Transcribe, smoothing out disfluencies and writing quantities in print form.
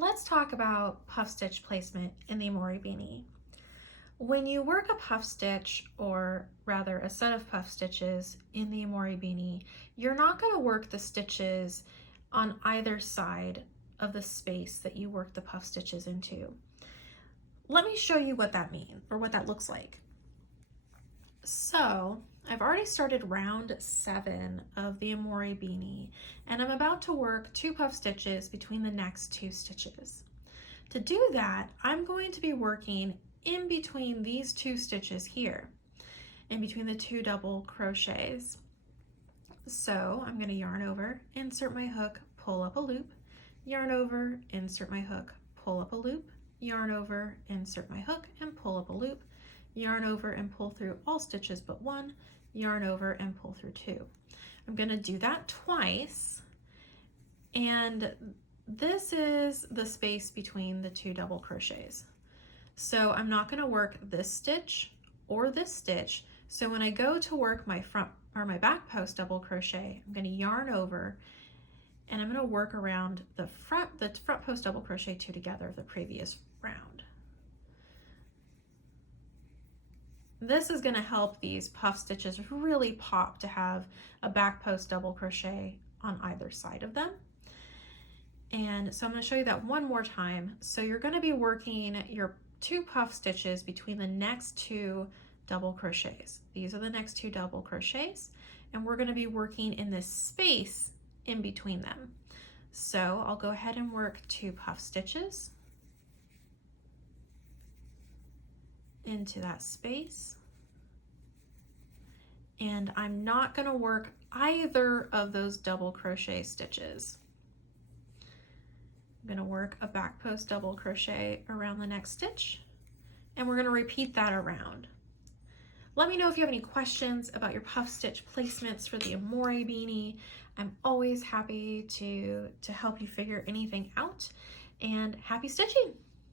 let's talk about puff stitch placement in the Amore Beanie. When you work a puff stitch, or rather a set of puff stitches in the Amore Beanie, you're not going to work the stitches on either side of the space that you work the puff stitches into. Let me show you what that means, or what that looks like. So I've already started round 7 of the Amore Beanie, and I'm about to work 2 puff stitches between the next 2 stitches. To do that, I'm going to be working in between these 2 stitches here, in between the 2 double crochets. So I'm going to yarn over, insert my hook, pull up a loop, yarn over, insert my hook, pull up a loop, yarn over, insert my hook, and pull up a loop, yarn over and pull through all stitches but 1, yarn over and pull through 2. I'm going to do that twice, and this is the space between the 2 double crochets. So I'm not going to work this stitch or this stitch. So when I go to work my front or my back post double crochet, I'm going to yarn over and I'm going to work around the front post double crochet 2 together of the previous round. This is going to help these puff stitches really pop to have a back post double crochet on either side of them. And so I'm going to show you that one more time. So you're going to be working your 2 puff stitches between the next 2 double crochets. These are the next 2 double crochets, and we're going to be working in this space in between them. So I'll go ahead and work 2 puff stitches into that space, and I'm not going to work either of those double crochet stitches. I'm going to work a back post double crochet around the next stitch, and we're going to repeat that around. Let me know if you have any questions about your puff stitch placements for the Amore Beanie. I'm always happy to help you figure anything out, and happy stitching!